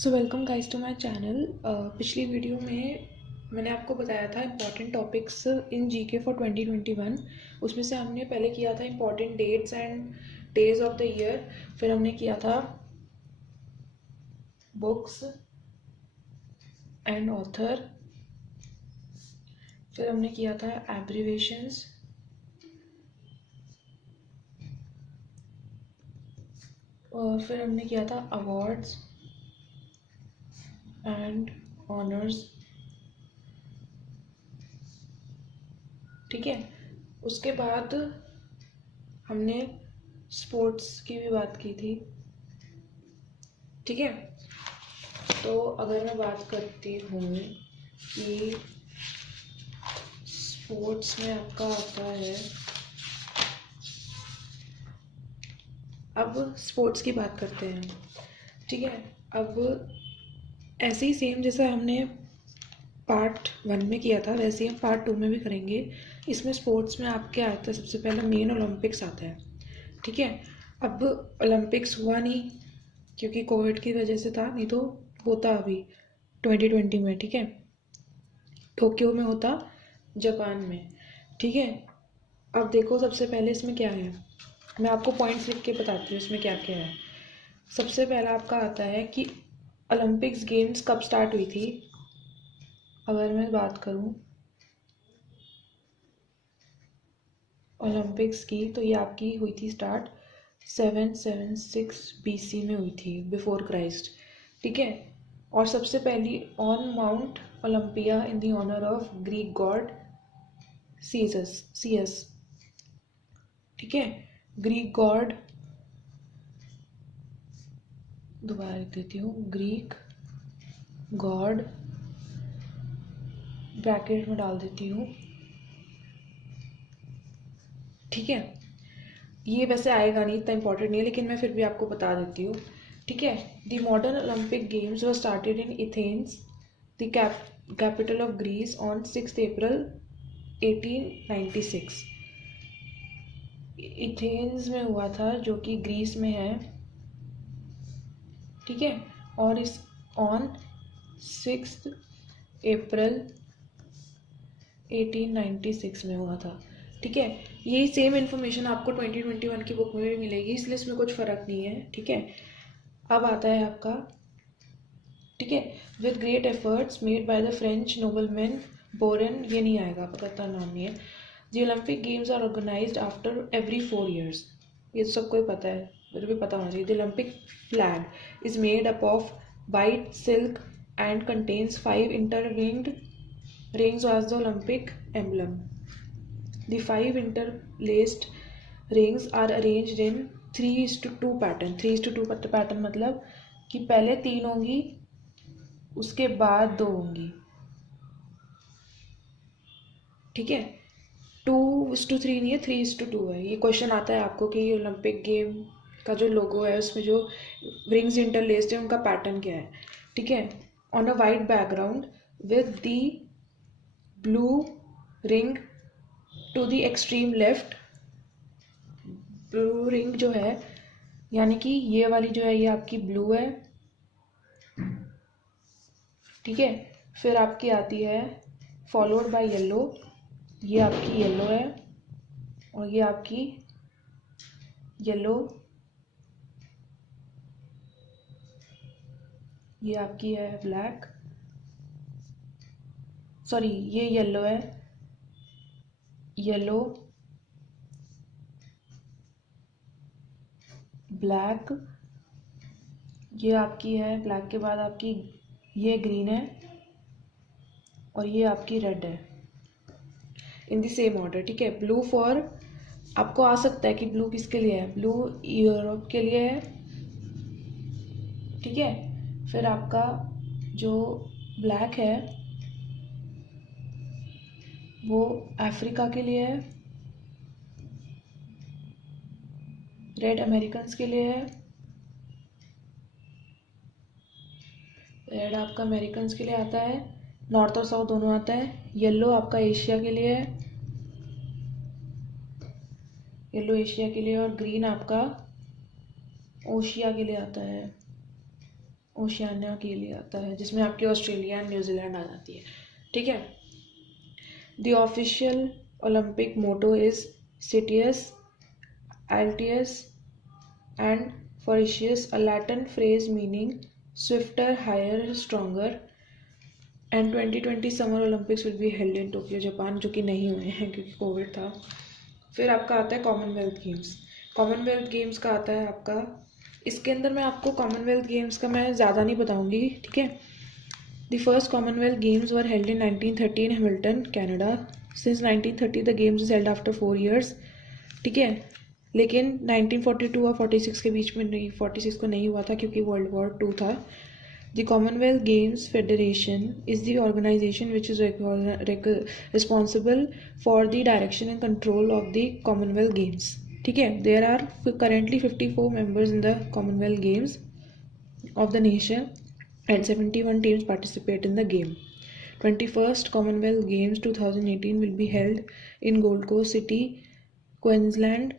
So welcome guys to my channel. पिछली video में मैंने आपको बताया था important topics in GK for 2021। उसमें से हमने पहले किया था important dates and days of the year, फिर हमने किया था बुक्स एंड ऑथर, फिर हमने किया था एब्रीवेशंस, और फिर हमने किया था अवार्ड्स एंड ऑनर्स। ठीक है, उसके बाद हमने स्पोर्ट्स की भी बात की थी। ठीक है, तो अगर मैं बात करती हूँ कि स्पोर्ट्स में आपका आता है, अब स्पोर्ट्स की बात करते हैं। ठीक है, अब ऐसे ही सेम जैसा हमने पार्ट 1 में किया था वैसे ही हम पार्ट 2 में भी करेंगे। इसमें स्पोर्ट्स में आपके आता है, सबसे पहले मेन ओलंपिक्स आता है। ठीक है, अब ओलंपिक्स हुआ नहीं क्योंकि कोविड की वजह से था, नहीं तो होता अभी 2020 में। ठीक है, टोक्यो में होता, जापान में। ठीक है, अब देखो सबसे पहले इसमें क्या है, मैं आपको पॉइंट्स लिख के बताती हूँ इसमें क्या क्या है। सबसे पहला आपका आता है कि ओलंपिक्स गेम्स कब स्टार्ट हुई थी। अगर मैं बात करूँ ओलंपिक्स की, तो ये आपकी हुई थी स्टार्ट 776 BC में हुई थी, बिफोर क्राइस्ट। ठीक है, और सबसे पहली on Mount Olympia in the honour of Greek god Zeus. ठीक है, ग्रीक गॉड, दोबारा लिख देती हूँ, ग्रीक गॉड ब्रैकेट में डाल देती हूँ। ठीक है, ये वैसे आएगा नहीं, इतना इंपॉर्टेंट नहीं है, लेकिन मैं फिर भी आपको बता देती हूँ। ठीक है, the modern Olympic games were started in Athens, the capital of Greece, on 6 April 1896। Athens में हुआ था, जो कि ग्रीस में है। ठीक है, और इस ऑन 6 अप्रैल 1896 में हुआ था। ठीक है, यही सेम इन्फॉर्मेशन आपको 2021 की बुक में भी मिलेगी, इसलिए इसमें कुछ फ़र्क नहीं है। ठीक है, अब आता है आपका, ठीक है, with great efforts made by the French nobleman baron, ये नहीं आएगा, पता नाम नहीं है। The Olympic games are organised after every 4 years, ये तो सबको ही पता है, मुझे भी पता होना चाहिए। The Olympic flag is made up of white silk and contains 5 interlinked rings as the Olympic emblem. The 5 interlaced rings are arranged in 3:2 pattern. 3:2 pattern मतलब कि पहले 3 होंगी, उसके बाद 2 होंगी। ठीक है, 2:3 नहीं है, 3:2 है। ये क्वेश्चन आता है आपको कि ओलंपिक गेम का जो लोगो है उसमें जो रिंग्स इंटरलेस्ड है उनका पैटर्न क्या है। ठीक है, on a white background with the blue ring to the extreme left. Blue ring जो है, यानी कि ये वाली जो है ये आपकी ब्लू है। ठीक है, फिर आपकी आती है फॉलोड बाय येलो, ये आपकी येलो है, और ये आपकी येलो, ये आपकी है ब्लैक, सॉरी ये येलो है, येलो, ब्लैक, ये आपकी है, ब्लैक के बाद आपकी ये ग्रीन है, और ये आपकी रेड है, इन द सेम ऑर्डर। ठीक है, ब्लू फॉर, आपको आ सकता है कि ब्लू किसके लिए है, ब्लू यूरोप के लिए है। ठीक है, फिर आपका जो ब्लैक है वो अफ्रीका के लिए है, रेड अमेरिकन्स के लिए है, रेड आपका अमेरिकन्स के लिए आता है, नॉर्थ और साउथ दोनों आता है। येलो आपका एशिया के लिए है, येलो एशिया के लिए, और ग्रीन आपका ओशिया के लिए आता है, ओशियानिया के लिए आता है, जिसमें आपकी ऑस्ट्रेलिया एंड न्यूजीलैंड आ जाती है, ठीक है। The official Olympic motto is citius Altius and Fauritius, a Latin phrase meaning swifter, higher, stronger. And 2020 Summer Olympics will be held in Tokyo, Japan, जो कि नहीं हुए हैं क्योंकि कोविड था। फिर आपका आता है कॉमनवेल्थ गेम्स। कॉमनवेल्थ गेम्स का आता है आपका, इसके अंदर मैं आपको कॉमनवेल्थ गेम्स का मैं ज़्यादा नहीं बताऊंगी, ठीक है। The first Commonwealth games were held in 1930 in Hamilton, Canada. Since 1930 the games is held after 4 years, ठीक है। लेकिन 1942 और 46 के बीच में नहीं, 46 को नहीं हुआ था क्योंकि वर्ल्ड वॉर 2 था। The Commonwealth Games Federation is the organisation which is responsible for the direction and control of the Commonwealth Games, ठीक है। There are currently 54 members in the Commonwealth Games of the nation and 71 teams participate in the game. 21st Commonwealth Games 2018 will be held in Gold Coast City, Queensland,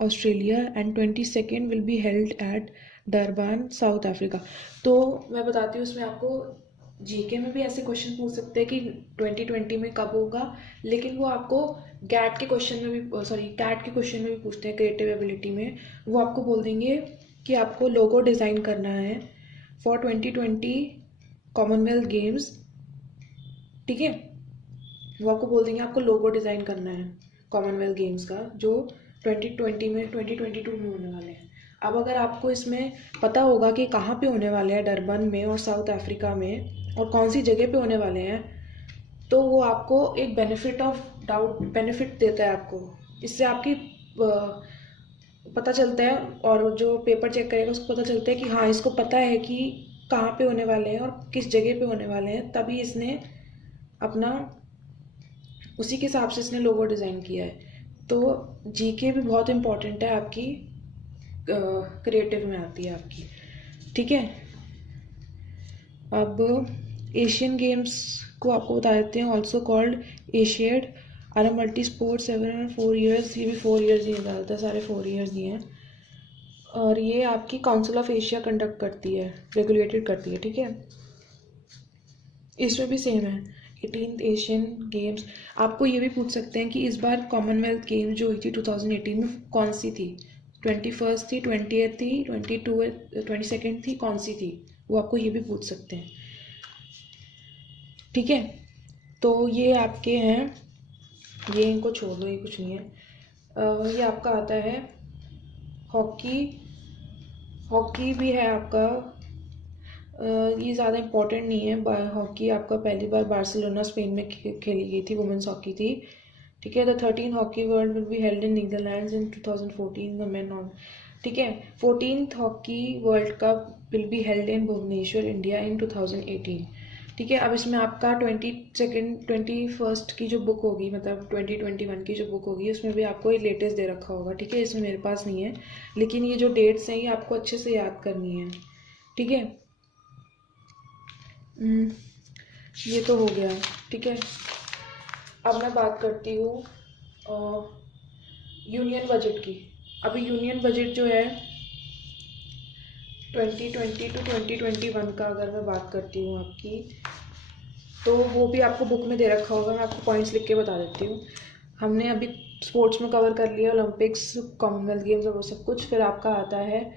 Australia, and 22nd will be held at Durban, South Africa. तो मैं बताती हूँ, उसमें आपको GK में भी ऐसे question पूछ सकते हैं कि 2020 में कब होगा, लेकिन वो आपको गैट के क्वेश्चन में भी, कैट के क्वेश्चन में भी पूछते हैं, क्रिएटिव एबिलिटी में। वो आपको बोल देंगे कि आपको लोगो डिज़ाइन करना है फॉर 2020 कॉमनवेल्थ गेम्स, ठीक है। वो आपको बोल देंगे आपको लोगो डिज़ाइन करना है कॉमनवेल्थ गेम्स का, जो 2020 में 2022 में होने वाले हैं। अब अगर आपको इसमें पता होगा कि कहाँ पे होने वाले हैं, डरबन में और साउथ अफ्रीका में, और कौन सी जगह पे होने वाले हैं, तो वो आपको एक बेनिफिट देता है आपको। इससे आपकी पता चलता है, और जो पेपर चेक करेगा उसको पता चलता है कि हाँ, इसको पता है कि कहाँ पे होने वाले हैं और किस जगह पे होने वाले हैं, तभी इसने अपना उसी के हिसाब से इसने लोगो डिज़ाइन किया है। तो जीके भी बहुत इम्पॉर्टेंट है आपकी, क्रिएटिव में आती है आपकी, ठीक है। अब एशियन गेम्स को आपको बता देते हैं, also called Asiad, are a multi sports 4 years, ये भी 4 years ही निकालता है, सारे 4 years ही हैं। और ये आपकी काउंसिल ऑफ एशिया कंडक्ट करती है, रेगुलेटेड करती है, ठीक है। इसमें भी सेम है, 18th एशियन गेम्स। आपको ये भी पूछ सकते हैं कि इस बार कॉमनवेल्थ गेम्स जो हुई थी 2018 में कौन सी थी, 21st थी, 20th थी, 22nd थी, कौन सी थी, वो आपको ये भी पूछ सकते हैं, ठीक है। तो ये आपके हैं, ये इनको छोड़ दो, ये कुछ नहीं है। ये आपका आता है हॉकी भी है आपका। ये ज़्यादा इम्पोर्टेंट नहीं है। हॉकी आपका पहली बार बार्सिलोना स्पेन में खेली गई थी, वुमेंस हॉकी थी, ठीक है। The 13th hockey world will be held in Netherlands in 2014, the men on, ठीक है। 14th hockey world cup will be held in Bhubaneswar, India in 2018, ठीक है। अब इसमें आपका 21st की जो बुक होगी, मतलब 2021 की जो बुक होगी, उसमें भी आपको ये लेटेस्ट दे रखा होगा, ठीक है। इसमें मेरे पास नहीं है, लेकिन ये जो डेट्स हैं ये आपको अच्छे से याद करनी है, ठीक है। ये तो हो गया, ठीक है। अब मैं बात करती हूँ यूनियन बजट की। अभी यूनियन बजट जो है 2020 to 2021 का अगर मैं बात करती हूँ आपकी, तो वो भी आपको बुक में दे रखा होगा। मैं आपको पॉइंट्स लिख के बता देती हूँ। हमने अभी स्पोर्ट्स में कवर कर लिया, ओलंपिक्स, कॉमनवेल्थ गेम्स और वो सब कुछ। फिर आपका आता है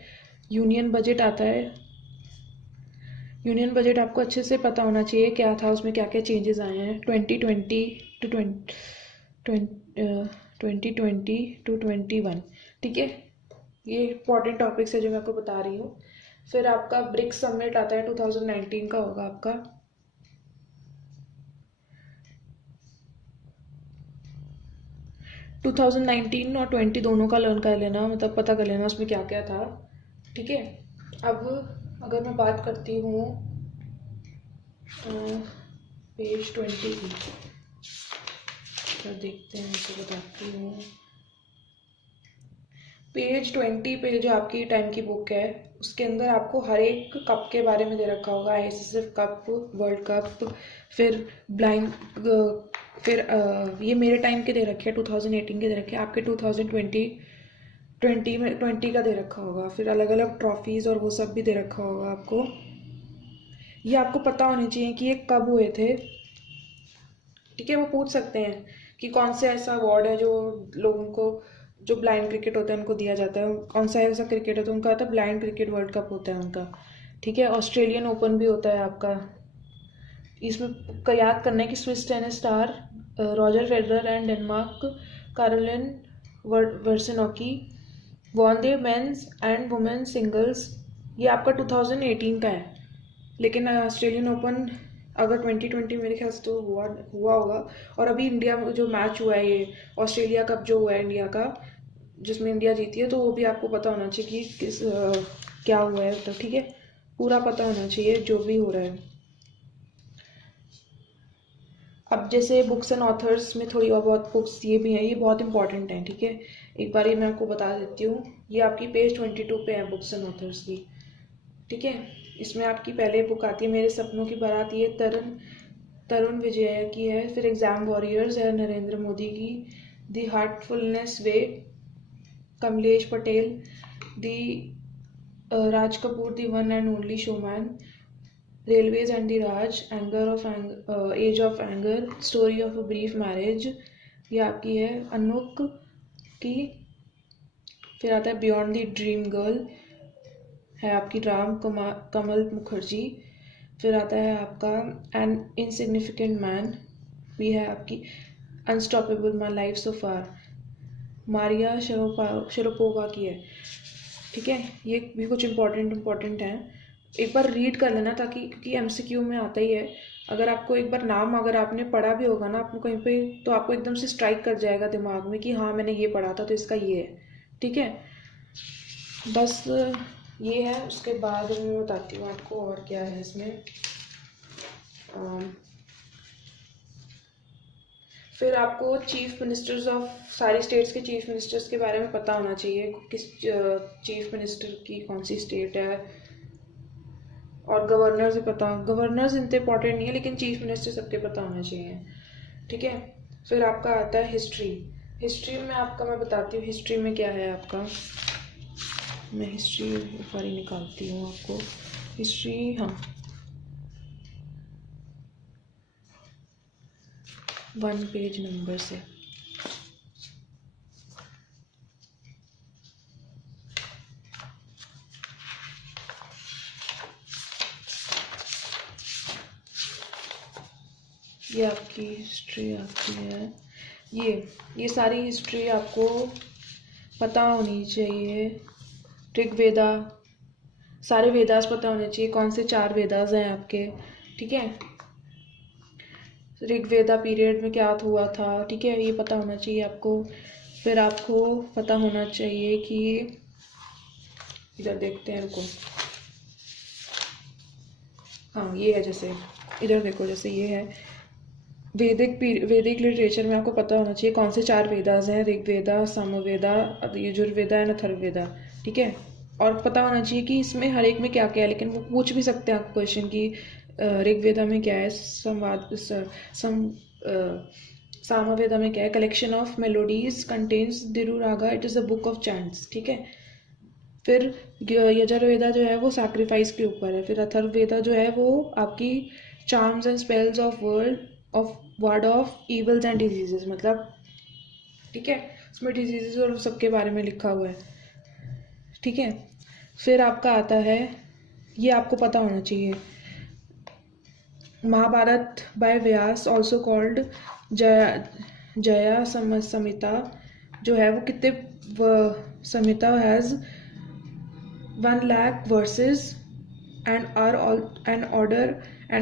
यूनियन बजट आता है। यूनियन बजट आपको अच्छे से पता होना चाहिए क्या था, उसमें क्या क्या चेंजेस आए हैं 2020 to 2021, ठीक है। ये इंपॉर्टेंट टॉपिक्स है जो मैं आपको बता रही हूँ। फिर आपका ब्रिक्स समिट आता है, 2019 का होगा आपका। टू 2019 और 20 दोनों का लर्न कर लेना, मतलब पता कर लेना उसमें क्या क्या था, ठीक है। अब अगर मैं बात करती हूँ पेज 20 की, तो देखते हैं, तो बताती हूँ। पेज 20 पे जो आपकी टाइम की बुक है, उसके अंदर आपको हर एक कप के बारे में दे रखा होगा, ICC कप, वर्ल्ड कप, फिर ब्लाइंड, फिर ये मेरे टाइम के दे रखे हैं, 2018 के दे रखे हैं, आपके 2020 में 20 का दे रखा होगा। फिर अलग अलग ट्रॉफीज़ और वो सब भी दे रखा होगा आपको, ये आपको पता होने चाहिए कि ये कब हुए थे, ठीक है। वो पूछ सकते हैं कि कौन सा ऐसा अवार्ड है जो लोगों को, जो ब्लाइंड क्रिकेट होता है उनको दिया जाता है, कौन सा ऐसा क्रिकेट है तो उनका आता है ब्लाइंड क्रिकेट वर्ल्ड कप होता है उनका, ठीक है। ऑस्ट्रेलियन ओपन भी होता है आपका। इसमें याद करना है कि Swiss tennis star Roger Federer and Denmark Caroline Wozniacki won the men's and women's singles, ये आपका 2018 का है। लेकिन ऑस्ट्रेलियन ओपन अगर 2020 मेरे ख्याल से तो हुआ होगा। और अभी इंडिया में जो मैच हुआ है, ये ऑस्ट्रेलिया कप जो हुआ है इंडिया का, जिसमें इंडिया जीती है, तो वो भी आपको पता होना चाहिए कि क्या हुआ है, तो ठीक है, पूरा पता होना चाहिए जो भी हो रहा है। अब जैसे बुक्स एंड ऑथर्स में थोड़ी और बहुत बुक्स ये भी हैं, ये बहुत इंपॉर्टेंट हैं, ठीक है। एक बार ये मैं आपको बता देती हूँ, ये आपकी पेज 22 पे है बुक्स एंड ऑथर्स की, ठीक है। इसमें आपकी पहले बुक आती है मेरे सपनों की बारात, ये तरुण विजय की है। फिर एग्जाम वॉरियर्स है नरेंद्र मोदी की। The heartfulness way Kamlesh Patel. The Raj Kapoor the one and only showman. Railways and the Raj, anger of age of anger, story of a brief marriage, ये आपकी है अनूक की। फिर आता है बियॉन्ड द ड्रीम गर्ल, है आपकी राम कमल मुखर्जी। फिर आता है आपका एन इनसिग्निफिकेंट मैन, भी है आपकी अनस्टॉपेबल माई लाइफ सो फार, मारिया शरोपोवा की है, ठीक है। ये भी कुछ इंपॉर्टेंट हैं, एक बार रीड कर लेना, ताकि क्योंकि एमसीक्यू में आता ही है। अगर आपको एक बार नाम अगर आपने पढ़ा भी होगा ना आपको कहीं पे, तो आपको एकदम से स्ट्राइक कर जाएगा दिमाग में कि हाँ मैंने ये पढ़ा था तो इसका ये है, ठीक है। बस ये है। उसके बाद मैं बताती हूँ आपको और क्या है इसमें। फिर आपको चीफ मिनिस्टर्स ऑफ सारे स्टेट्स के चीफ मिनिस्टर्स के बारे में पता होना चाहिए, किस चीफ मिनिस्टर की कौन सी स्टेट है। और गवर्नर से पता, गवर्नर्स इतने इंपॉर्टेंट नहीं है, लेकिन चीफ मिनिस्टर सबके पता होने चाहिए, ठीक है। फिर आपका आता है हिस्ट्री। हिस्ट्री में आपका मैं बताती हूँ हिस्ट्री में क्या है आपका। मैं हिस्ट्री एक बार ही निकालती हूँ आपको हिस्ट्री। हाँ, 1 पेज नंबर से। ये आपकी हिस्ट्री आती है, ये सारी हिस्ट्री आपको पता होनी चाहिए। ऋग्वेदा, सारे वेदास पता होने चाहिए, कौन से 4 वेदास हैं आपके, ठीक है। ऋग्वेदा पीरियड में क्या हुआ था, ठीक है, ये पता होना चाहिए आपको। फिर आपको पता होना चाहिए कि इधर देखते हैं, रुको, हाँ ये है, जैसे इधर देखो, जैसे ये है वैदिक लिटरेचर में आपको पता होना चाहिए कौन से 4 वेदास हैं, ऋग्वेदा, सामवेदा, यजुर्वेदा एंड अथर्ववेदा, ठीक है। और पता होना चाहिए कि इसमें हर एक में क्या क्या है, लेकिन वो पूछ भी सकते हैं आपको क्वेश्चन कि ऋग्वेदा में क्या है, सामवेदा में क्या है, कलेक्शन ऑफ मेलोडीज कंटेन्स दिरुरागा, it is a book of chants, ठीक है। फिर यजुर्वेदा जो है वो सैक्रिफाइस के ऊपर है। फिर अथर्ववेदा जो है वो आपकी charms and spells of word of evils and diseases, मतलब, ठीक है, उसमें डिजीजेस और सबके बारे में लिखा हुआ है, ठीक है। फिर आपका आता है, ये आपको पता होना चाहिए, Mahabharata by Vyasa also called Jaya Samhita, जो है वो कितने Samhita has 1 lakh verses and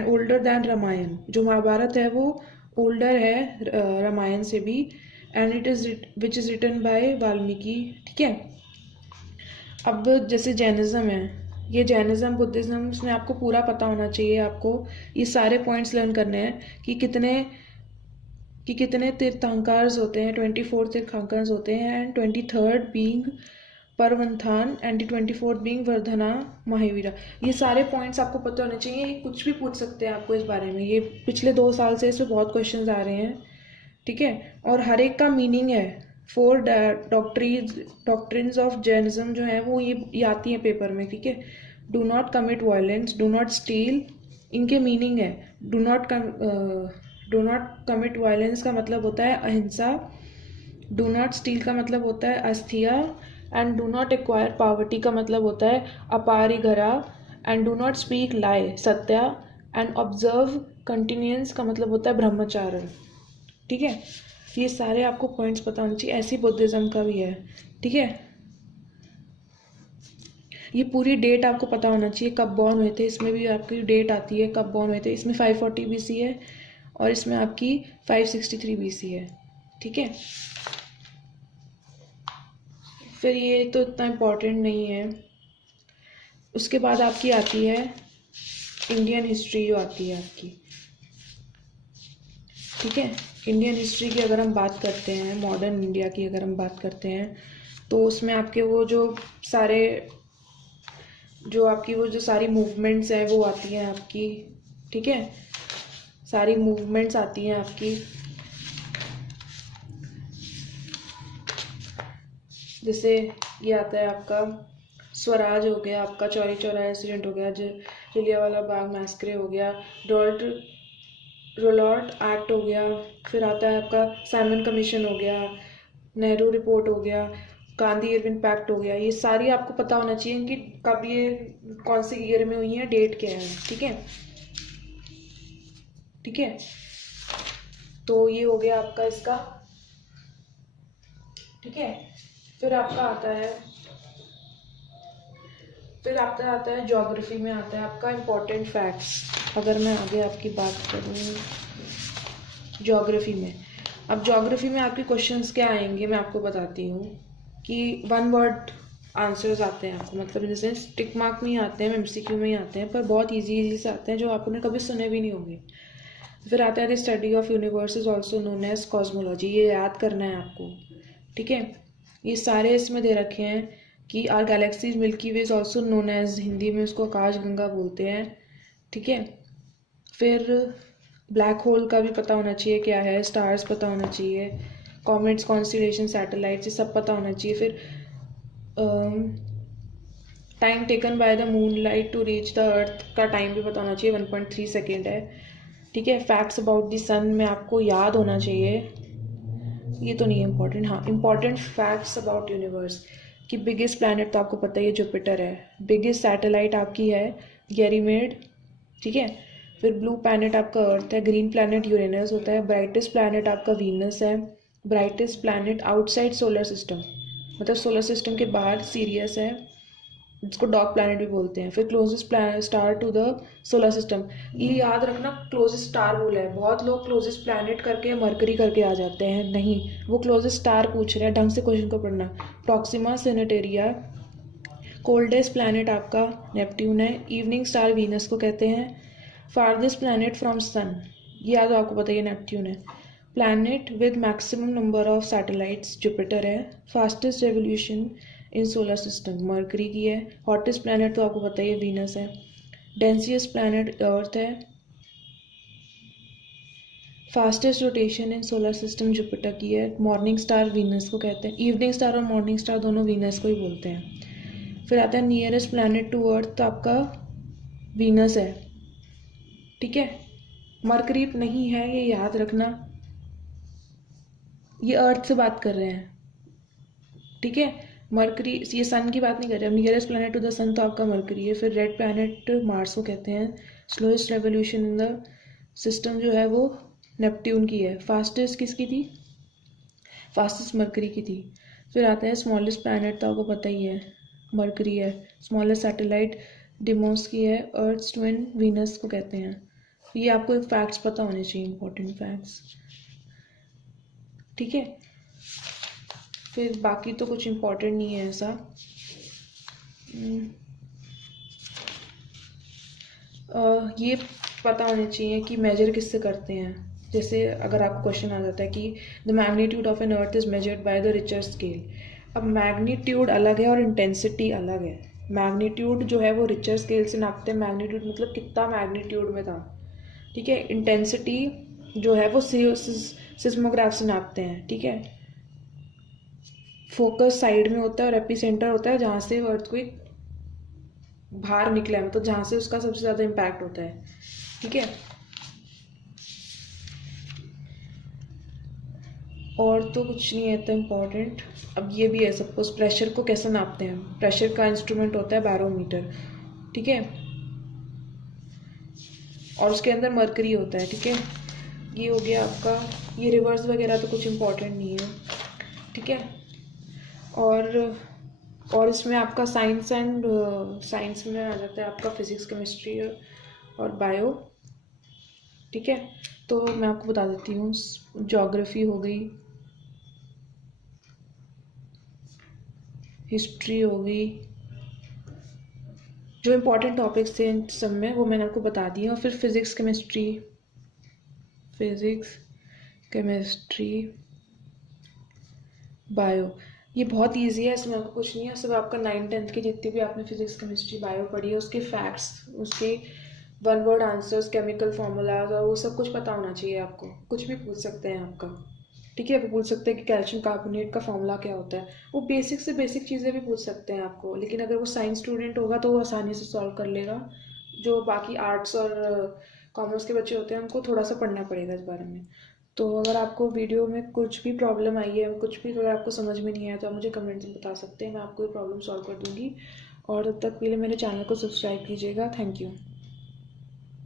older than Ramayana. जो महाभारत है वो ओल्डर है रामायण से भी, and it is which is written by Valmiki, ठीक है। अब जैसे जैनिज्म है, ये जैनिज्म बुद्धिज्म, इसमें आपको पूरा पता होना चाहिए। आपको ये सारे पॉइंट्स लर्न करने हैं कि कितने तीर्थंकर्स होते हैं, 24 तीर्थंकर्स होते हैं, and 23rd being Parshvanath and 24th being Vardhamana Mahavira. ये सारे पॉइंट्स आपको पता होने चाहिए, ये कुछ भी पूछ सकते हैं आपको इस बारे में। ये पिछले 2 साल से इसमें बहुत क्वेश्चंस आ रहे हैं, ठीक है। और हर एक का मीनिंग है। 4 डॉक्ट्रिन्स ऑफ जैनिज्म जो है वो ये आती हैं पेपर में, ठीक है। Do not commit violence, do not steel, इनके मीनिंग है, डू नॉट कमिट वायलेंस का मतलब होता है अहिंसा, डू नॉट स्टील का मतलब होता है asteya, and do not acquire poverty का मतलब होता है aparigraha, and do not speak lie satya, and observe continence का मतलब होता है ब्रह्मचारण। ठीक है, ये सारे आपको पॉइंट्स पता होने चाहिए। ऐसी बुद्धिज्म का भी है। ठीक है, ये पूरी डेट आपको पता होना चाहिए, कब बॉर्न हुए थे। इसमें भी आपकी डेट आती है कब बॉर्न हुए थे। इसमें 540 BC है और इसमें आपकी 563 BC है। ठीक है, फिर ये तो इतना इम्पोर्टेंट नहीं है। उसके बाद आपकी आती है इंडियन हिस्ट्री, जो आती है आपकी। ठीक है, इंडियन हिस्ट्री की अगर हम बात करते हैं, मॉडर्न इंडिया की अगर हम बात करते हैं, तो उसमें आपके वो जो सारी मूवमेंट्स हैं वो आती हैं आपकी। ठीक है, सारी मूवमेंट्स आती हैं आपकी, जैसे ये आता है आपका स्वराज हो गया, आपका चौरी चौरा इंसिडेंट हो गया, जलियांवाला बाग मैस्करे हो गया, रोलॉट एक्ट हो गया, फिर आता है आपका साइमन कमीशन हो गया, नेहरू रिपोर्ट हो गया, गांधी इरविन पैक्ट हो गया। ये सारी आपको पता होना चाहिए कि कब ये कौन से ईयर में हुई है, डेट क्या है। ठीक है, ठीक है, तो ये हो गया आपका इसका। ठीक है, फिर आपका आता है ज्योग्राफी में आता है आपका इम्पोर्टेंट फैक्ट्स। अगर मैं आगे आपकी बात करूँ ज्योग्राफी में, अब ज्योग्राफी में आपके क्वेश्चंस क्या आएंगे मैं आपको बताती हूँ कि 1 वर्ड आंसर्स आते हैं आपको, मतलब जैसे टिक मार्क में ही आते हैं, MCQ में ही आते हैं, पर बहुत इजी से आते हैं जो आपने कभी सुने भी नहीं होंगे। फिर आता है the study of universe is also known as cosmology, ये याद करना है आपको। ठीक है, ये सारे इसमें दे रखे हैं कि are galaxies Milky Way is also known as, Hindi में उसको आकाश गंगा बोलते हैं। ठीक है, फिर ब्लैक होल का भी पता होना चाहिए क्या है, स्टार्स पता होना चाहिए, कॉमेट्स, कॉन्स्टिलेशन, सैटेलाइट्स, ये सब पता होना चाहिए। फिर time taken by the moonlight to reach the earth का टाइम भी पता होना चाहिए, 1.3 सेकेंड है। ठीक है, फैक्ट्स अबाउट द सन में आपको याद होना चाहिए, ये तो नहीं है इम्पोर्टेंट। हाँ, इम्पॉर्टेंट फैक्ट्स अबाउट यूनिवर्स कि बिगेस्ट प्लैनेट तो आपको पता ही है जुपिटर है, बिगेस्ट सैटेलाइट आपकी है गैरीमेड। ठीक है, फिर ब्लू प्लैनेट आपका अर्थ है, ग्रीन प्लैनेट यूरेनस होता है, ब्राइटेस्ट प्लैनेट आपका वीनस है, brightest planet outside solar system मतलब सोलर सिस्टम के बाहर सीरियस है, जिसको डॉग प्लैनेट भी बोलते हैं। फिर closest star to the solar system, ये याद रखना क्लोजेस्ट स्टार बोला है, बहुत लोग क्लोजेस्ट प्लैनेट करके मरकरी करके आ जाते हैं, नहीं, वो क्लोजेस्ट स्टार पूछ रहे हैं, ढंग से क्वेश्चन को पढ़ना। प्रॉक्सिमा सेनेटेरिया, कोल्डेस्ट प्लैनेट आपका नेपट्यून है, इवनिंग स्टार वीनस को कहते हैं, फारदेस्ट प्लैनेट फ्रॉम सन, ये याद आपको पता है नेपट्यून है, planet with maximum number of satellites Jupiter है, fastest revolution in solar system Mercury की है, हॉटेस्ट प्लैनेट तो आपको पता ही है वीनस है, डेंसिएस्ट प्लैनेट अर्थ है, फास्टेस्ट रोटेशन इन सोलर सिस्टम जुपिटर की है, मॉर्निंग स्टार वीनस को कहते हैं, इवनिंग स्टार और मॉर्निंग स्टार दोनों वीनस को ही बोलते हैं। फिर आता है नियरेस्ट प्लैनेट टू अर्थ, तो आपका वीनस है। ठीक है, मरकरी नहीं है, ये याद रखना, ये अर्थ से बात कर रहे हैं। ठीक है, मरकरी, ये सन की बात नहीं कर रहे हम, नियरेस्ट प्लैनेट टू द सन तो आपका मरकरी है। फिर रेड प्लैनेट मार्स को कहते हैं, slowest revolution in the system जो है वो नेपट्यून की है, फास्टेस्ट किसकी थी, फास्टेस्ट मरकरी की थी। फिर आता है स्मॉलेस्ट प्लैनेट तो आपको पता ही है मरकरी है, स्मॉलेस्ट सैटेलाइट डिमोस की है, अर्थ ट्विन वीनस को कहते हैं। ये आपको एक फैक्ट्स पता होने चाहिए, इंपॉर्टेंट फैक्ट्स। ठीक है, फिर बाकी तो कुछ इम्पोर्टेंट नहीं है ऐसा। ये पता होने चाहिए कि मेजर किससे करते हैं, जैसे अगर आपको क्वेश्चन आ जाता है कि the magnitude of an earth is measured by the Richter scale. अब मैग्नीट्यूड अलग है और इंटेंसिटी अलग है। मैग्नीट्यूड जो है वो रिचर स्केल से नापते हैं, मैग्नीट्यूड मतलब कितना मैग्नीट्यूड में था। ठीक है, इंटेंसिटी जो है वो सिस्मोग्राफ से नापते हैं। ठीक है, फोकस साइड में होता है और एपिसेंटर होता है जहाँ से अर्थक्वेक बाहर निकला है, मतलब जहाँ से उसका सबसे ज़्यादा इम्पैक्ट होता है। ठीक है। और तो कुछ नहीं है इतना इम्पोर्टेंट। अब ये भी है, सपोज प्रेशर को कैसे नापते हैं। प्रेशर का इंस्ट्रूमेंट होता है बैरोमीटर, ठीक है, और उसके अंदर मरकरी होता है, ठीक है। ये हो गया आपका, ये रिवर्स वगैरह तो कुछ इम्पोर्टेंट नहीं है, ठीक है। और इसमें आपका साइंस एंड साइंस में आ जाता है आपका फिजिक्स, केमिस्ट्री और बायो, ठीक है। तो मैं आपको बता देती हूँ, ज्योग्राफी हो गई, हिस्ट्री हो गई, जो इम्पोर्टेंट टॉपिक्स थे इन सब में वो मैंने आपको बता दिया। और फिर फिज़िक्स केमिस्ट्री बायो, ये बहुत इजी है, इसमें आपको कुछ नहीं है, सब आपका 9th-10th की जितनी भी आपने फिजिक्स केमिस्ट्री बायो पढ़ी है उसके फैक्ट्स, उसके one word answers, chemical formulas और वो सब कुछ पता होना चाहिए आपको। कुछ भी पूछ सकते हैं आपका, ठीक है। वो पूछ सकते हैं कि कैल्शियम कार्बोनेट का फॉर्मूला क्या होता है, वो बेसिक से बेसिक चीज़ें भी पूछ सकते हैं आपको। लेकिन अगर वो साइंस स्टूडेंट होगा तो वो आसानी से सॉल्व कर लेगा। जो बाकी आर्ट्स और कॉमर्स के बच्चे होते हैं उनको थोड़ा सा पढ़ना पड़ेगा इस बारे में। तो अगर आपको वीडियो में कुछ भी प्रॉब्लम आई है, कुछ भी अगर आपको समझ में नहीं आया तो आप मुझे कमेंट्स में बता सकते हैं, मैं आपको ये प्रॉब्लम सॉल्व कर दूँगी। और तब तक के लिए मेरे चैनल को सब्सक्राइब कीजिएगा। Thank you.